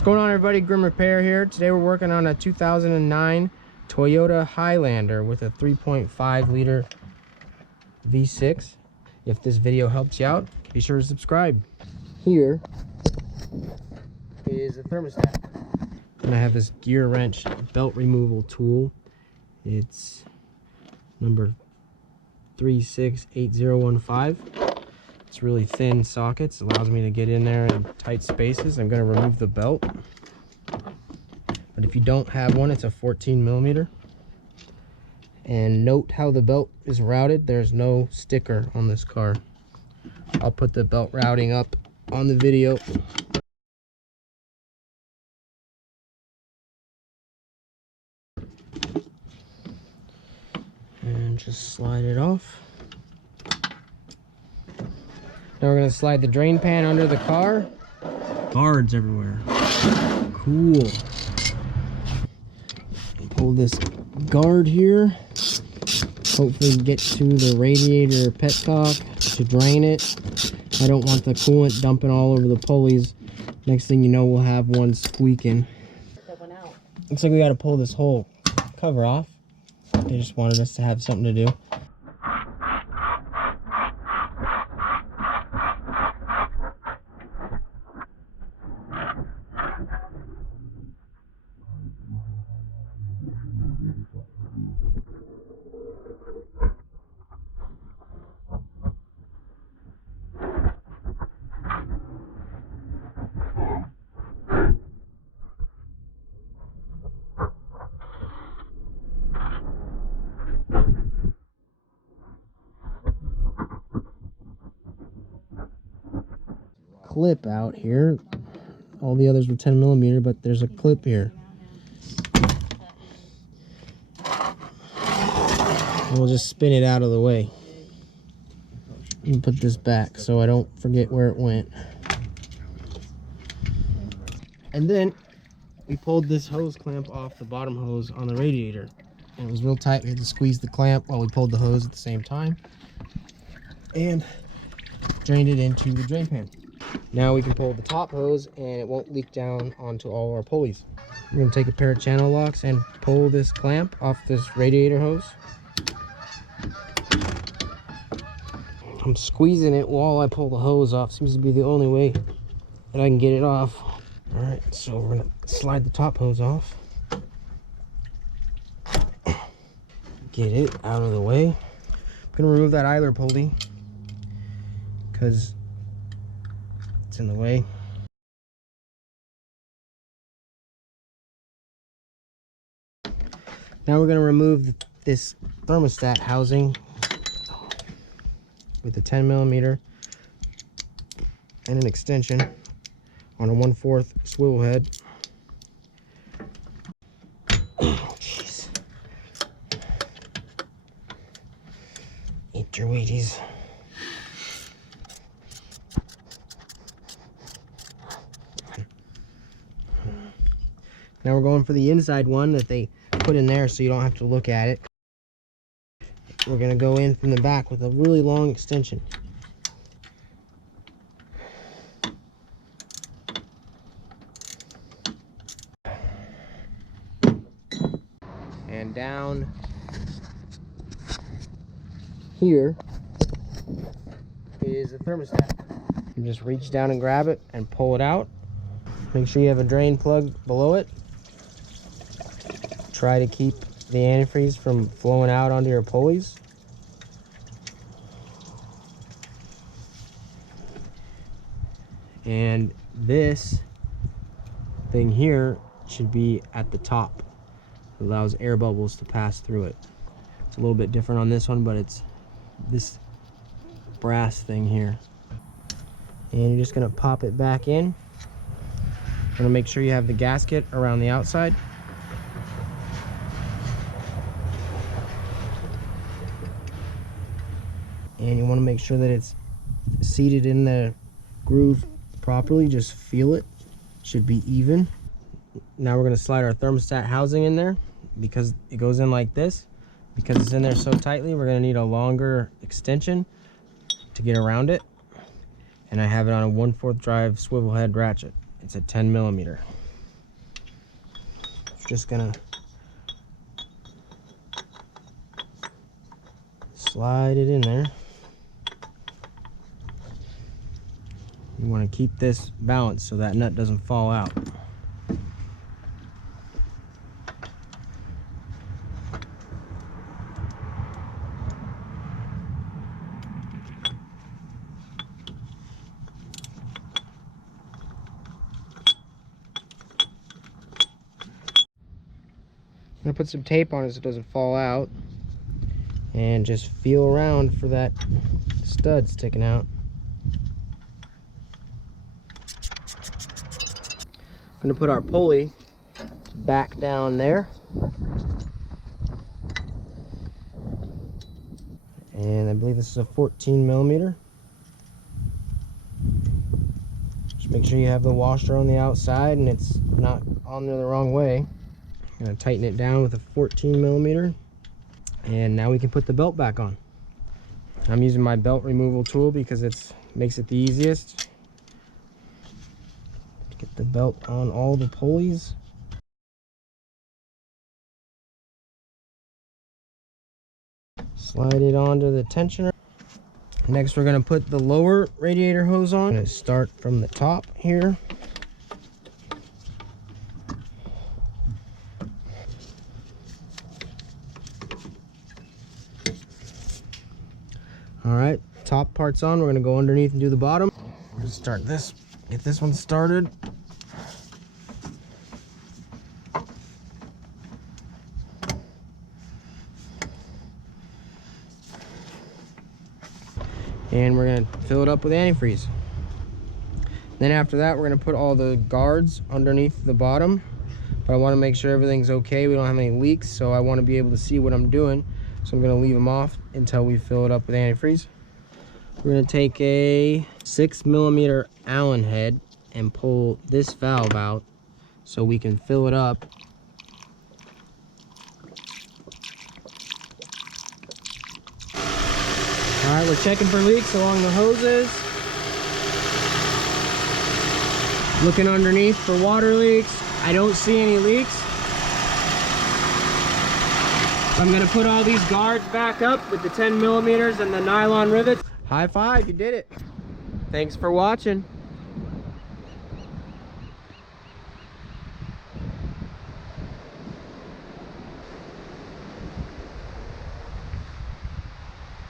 What's going on, everybody? Grim Repair here. Today we're working on a 2009 Toyota Highlander with a 3.5 liter V6. If this video helps you out, be sure to subscribe. Here is a thermostat. And I have this gear wrench belt removal tool. It's number 368015. It's really thin sockets, allows me to get in there in tight spaces. I'm going to remove the belt, but if you don't have one, it's a 14 millimeter. And note how the belt is routed. There's no sticker on this car. I'll put the belt routing up on the video. And just slide it off. Now we're going to slide the drain pan under the car. Guards everywhere. Cool. Pull this guard here. Hopefully get to the radiator petcock to drain it. I don't want the coolant dumping all over the pulleys. Next thing you know, we'll have one squeaking. Looks like we got to pull this whole cover off. They just wanted us to have something to do. Clip out here. All the others were 10 millimeter, but there's a clip here. And we'll just spin it out of the way and put this back so I don't forget where it went. And then we pulled this hose clamp off the bottom hose on the radiator, and it was real tight. We had to squeeze the clamp while we pulled the hose at the same time and drained it into the drain pan. Now we can pull the top hose and it won't leak down onto all our pulleys. We're going to take a pair of channel locks and pull this clamp off this radiator hose. I'm squeezing it while I pull the hose off. Seems to be the only way that I can get it off. Alright, so we're going to slide the top hose off. Get it out of the way. I'm going to remove that idler pulley because it's in the way. Now we're going to remove this thermostat housing with a 10 millimeter and an extension on a 1/4 swivel head. Jeez. Eat your Wheaties. Now we're going for the inside one that they put in there so you don't have to look at it. We're going to go in from the back with a really long extension. And down here is the thermostat. You just reach down and grab it and pull it out. Make sure you have a drain plug below it. Try to keep the antifreeze from flowing out onto your pulleys. And this thing here should be at the top. It allows air bubbles to pass through it. It's a little bit different on this one, but it's this brass thing here. And you're just going to pop it back in. Going to make sure you have the gasket around the outside. And you want to make sure that it's seated in the groove properly. Just feel it. Should be even. Now we're going to slide our thermostat housing in there because it goes in like this. Because it's in there so tightly, we're going to need a longer extension to get around it. And I have it on a 1/4 drive swivel head ratchet. It's a 10 millimeter. just gonna slide it in there. You want to keep this balanced so that nut doesn't fall out. I'm gonna put some tape on it so it doesn't fall out, and just feel around for that stud sticking out. I'm gonna put our pulley back down there, and I believe this is a 14 millimeter. Just make sure you have the washer on the outside and it's not on there the wrong way. I'm gonna tighten it down with a 14 millimeter, and now we can put the belt back on. I'm using my belt removal tool because it makes it the easiest. Get the belt on all the pulleys. Slide it onto the tensioner. Next, we're going to put the lower radiator hose on. I'm going to start from the top here. All right, top part's on. We're going to go underneath and do the bottom. We're going to start this, get this one started. And we're going to fill it up with antifreeze. Then after that, we're going to put all the guards underneath the bottom. But I want to make sure everything's okay. We don't have any leaks, so I want to be able to see what I'm doing. So I'm going to leave them off until we fill it up with antifreeze. We're going to take a 6 millimeter Allen head and pull this valve out so we can fill it up. All right, we're checking for leaks along the hoses. Looking underneath for water leaks. I don't see any leaks. I'm gonna put all these guards back up with the 10 millimeters and the nylon rivets. High five, you did it. Thanks for watching.